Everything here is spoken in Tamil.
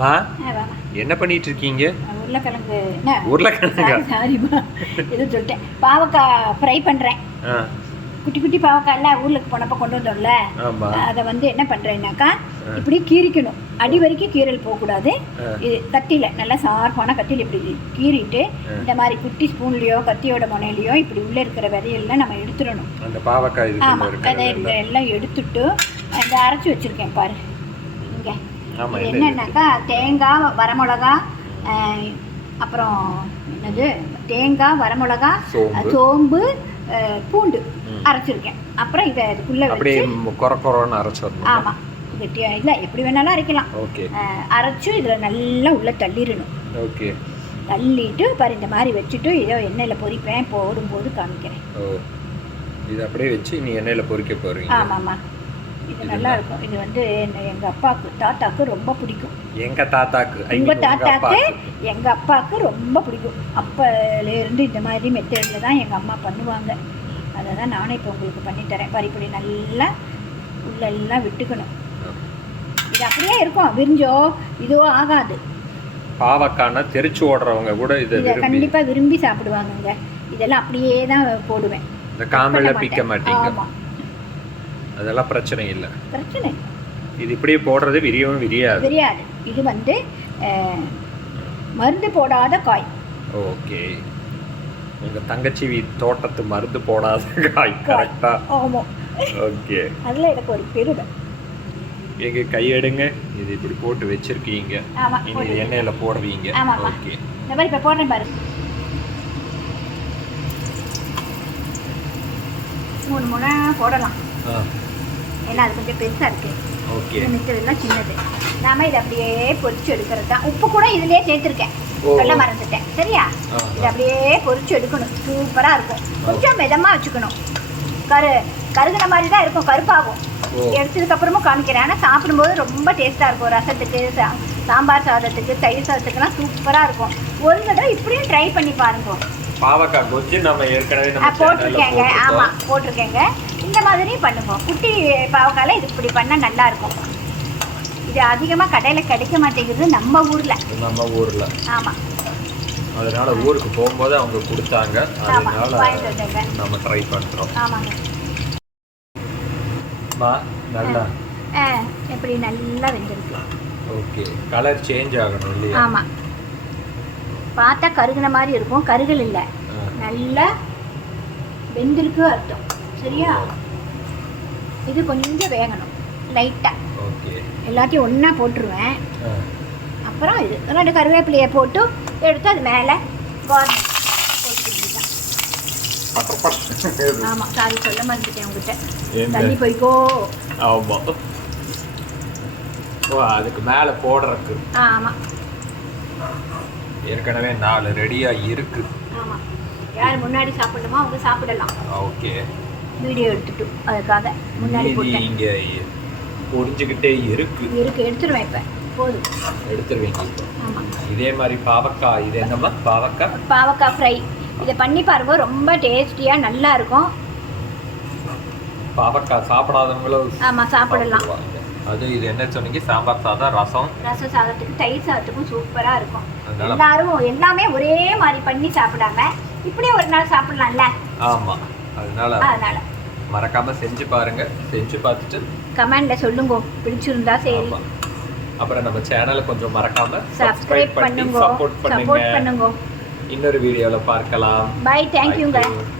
வாமா. என்ன பண்ணிட்டு இருக்கீங்க உருளைக்கிழங்கு என்ன? உருளைக்கிழங்கா? சாரி, சாரிம்மா எதுவும் சொல்லிட்டேன். பாவக்காய் ஃப்ரை பண்ணுறேன் குட்டி குட்டி பாவக்காய்ல ஊருக்கு போனப்போ கொண்டு வந்தோம்ல. அதை வந்து என்ன பண்ணுறேன்னாக்கா இப்படி கீறிக்கணும். அடி வரைக்கும் கீறல் போகக்கூடாது. இது கத்தியில் நல்லா சார்பான கத்தியில் இப்படி கீறிட்டு. இந்த மாதிரி குட்டி ஸ்பூன்லேயோ கத்தியோட முனையிலையோ இப்படி உள்ளே இருக்கிற விதையெல்லாம் நம்ம எடுத்துடணும். அந்த பாவக்காய் ஆமாம் விதை எல்லாம் எடுத்துட்டு இந்த அரைச்சி வச்சுருக்கேன் பாரு இங்கே ஆமா இது என்ன என்னன்னாக்கா தேங்காய் வரமிளகா அப்புறம் என்னது? தேங்காய் வரமிளகா சோம்பு. பூண்டு. அரைச்சிருக்கேன். அப்புறம் இதை இதுக்குள்ளே அப்படியே வச்சு கொர கொரன்னு அரைச்சு வரணும் ஆமாம் கெட்டியா இல்லை எப்படி வேணாலும் அரைக்கலாம். ஓகே. அரைச்சு இதில் நல்லா உள்ளே தள்ளிடணும். ஓகே. தள்ளிட்டு பாரு இந்த மாதிரி வச்சுட்டு இதோ எண்ணெயில் பொரிப்பேன் போடும்போது காமிக்கிறேன். ஓ. இது அப்படியே வச்சு நீ எண்ணெயில பொரிக்க போறீங்க. ஆமாம்மா. இது இது நல்லா? இருக்கும் இது வந்து எங்க அப்பாவுக்கு தாத்தாக்கு ரொம்ப பிடிக்கும். எங்க தாத்தாக்கு? உங்க தாத்தாக்கு. எங்க அப்பாவுக்கு ரொம்ப பிடிக்கும். அப்பல இருந்து இந்த மாதிரி மெத்தடில் தான் எங்க அம்மா பண்ணுவாங்க. அதை தான் நானே இப்போ உங்களுக்கு பண்ணித்தரேன் பாரு இப்படி நல்லா உள்ளெல்லாம் விட்டுக்கணும். இது அப்படியே இருக்கும். விரிஞ்சோ? இதுவோ ஆகாது. பாவக்காய்னா தெரிச்சு ஓடுறவங்க கூட இதை இதை விரும்பி கண்டிப்பா விரும்பி சாப்பிடுவாங்கங்க. இதெல்லாம் அப்படியே தான் போடுவேன். இந்த காம்பெல்லாம் பண்ண பிக்க. மாட்டீங்க. ஆமா. அதெல்லாம் பிரச்சனை இல்லை. பிரச்சனை. இது இப்படியே போடுறது விரியவும் விரியாது. தெரியாது இது வந்து மருந்து போடாத காய். ஓகே. உங்க தங்கச்சி தோட்டத்து மருந்து போடாத காய் கரெக்டா? ஆமாம் ஓகே. அதில் எனக்கு ஒரு பெருமை. எங்க கையெடுங்க இது இப்படி போட்டு வச்சிருக்கீங்க. இனி இது எண்ணெயில போடுவீங்க. ஓகே. இந்த மாதிரி இப்போ போடுறேன் பாரு. மூணு முறை போடலாம். ஏன்னா அது கொஞ்சம் பெருசாக இருக்குது ஓகே. மிச்சதெல்லாம் சின்னது. நாம இதை அப்படியே பொரிச்சு எடுக்கிறது தான். உப்பு கூட இதுலயே சேர்த்துருக்கேன். சொல்ல மறந்துட்டேன். சரியா? இதை அப்படியே பொரிச்சு எடுக்கணும். சூப்பரா இருக்கும். கொஞ்சம் மிதமா வச்சுக்கணும். கரு கருகுன மாதிரி தான் இருக்கும். கருப்பாகும். ஓ. எடுத்ததுக்கு அப்புறமும் காமிக்கிறேன். ஆனால் சாப்பிடும்போது ரொம்ப டேஸ்ட்டாக இருக்கும். ரசத்துக்கு சா- சாம்பார் சாதத்துக்கு தயிர் சாதத்துக்குலாம் சூப்பராக இருக்கும். ஒரு தடவை இப்படியும் ட்ரை பண்ணி பாருங்க. பாவக்காய் கொஜ்ஜு நம்ம ஏற்கனவே நம்ம போட்டிருக்கேங்க. ஆமாம் போட்டிருக்கேங்க. இந்த மாதிரி பண்ணுவோம். குட்டி பாவக்காயில் இது இப்படி பண்ணால் நல்லா இருக்கும். இது அதிகமாக கடையில் கிடைக்க மாட்டேங்குது நம்ம ஊரில். நம்ம ஊர்ல. ஆமாம் அதனால ஊருக்கு போகும்போது அவங்க கொடுத்தாங்க. ஆமா, அதனால. நம்ம ட்ரை பண்றோம். ஆமாங்க. நல்லா? எப்படி நல்லா வெந்திருக்கு. ஓகே. கலர் சேஞ்ச் ஆகணும் இல்லையா? ஆமாம் பார்த்தா கருகுன மாதிரி இருக்கும். கருகல் இல்லை. நல்லா வெந்திருக்கு அர்த்தம். சரியா? இது கொஞ்சம் வேகணும். லைட்டாக ஓகே. எல்லாத்தையும் ஒன்றா போட்டுருவேன். அப்புறம் இது. ரெண்டு கருவேப்பிலையை போட்டு எடுத்து அது மேலே கார்னிஷ் சாரி சொல்ல மறந்துட்டேன் உங்ககிட்ட? தள்ளி போய்க்கோ. ஆமா. ஓ அதுக்கு மேல போடுறதுக்கு. ஆ ஆமாம் ஏற்கனவே நாலு ரெடியா இருக்கு. யார் முன்னாடி சாப்பிடணுமோ அவங்க சாப்பிடலாம். ஓகே. வீடியோ எடுத்துட்டு அதுக்காக முன்னாடி போட்டேன். இங்க பொரிஞ்சுக்கிட்டே இருக்கு. இருக்கு எடுத்துருவேன் இப்போ. போதும். எடுத்துருவீங்க இதே மாதிரி பாவக்காய் இது என்னம்மா? பாவக்காய்? பாவக்காய் ஃப்ரை. இதை பண்ணி பாருங்க ரொம்ப டேஸ்டியாக நல்லா இருக்கும். பாவக்காய் சாப்பிடாதவங்களும் ஆமாம் சாப்பிடலாம். அது இது என்ன சொன்னீங்க? சாம்பார் சாதம் ரசம்? ரச சாதத்துக்கு தயிர் சாதத்துக்கும் சூப்பராக இருக்கும். எல்லாரும் எல்லாமே ஒரே மாதிரி பண்ணி சாப்பிடாம இப்படியே ஒரு நாள் சாப்பிடலாம்ல? ஆமா. அதனால அதனால. மறக்காம செஞ்சு பாருங்க. செஞ்சு பார்த்துட்டு கமெண்ட்ல சொல்லுங்க. பிடிச்சிருந்தா சரி. அப்புறம் நம்ம சேனலை கொஞ்சம் மறக்காம சப்ஸ்கிரைப் பண்ணுங்க. சப்போர்ட் பண்ணுங்க. இன்னொரு வீடியோல பார்க்கலாம். பை தேங்க்யூங்க Thank you.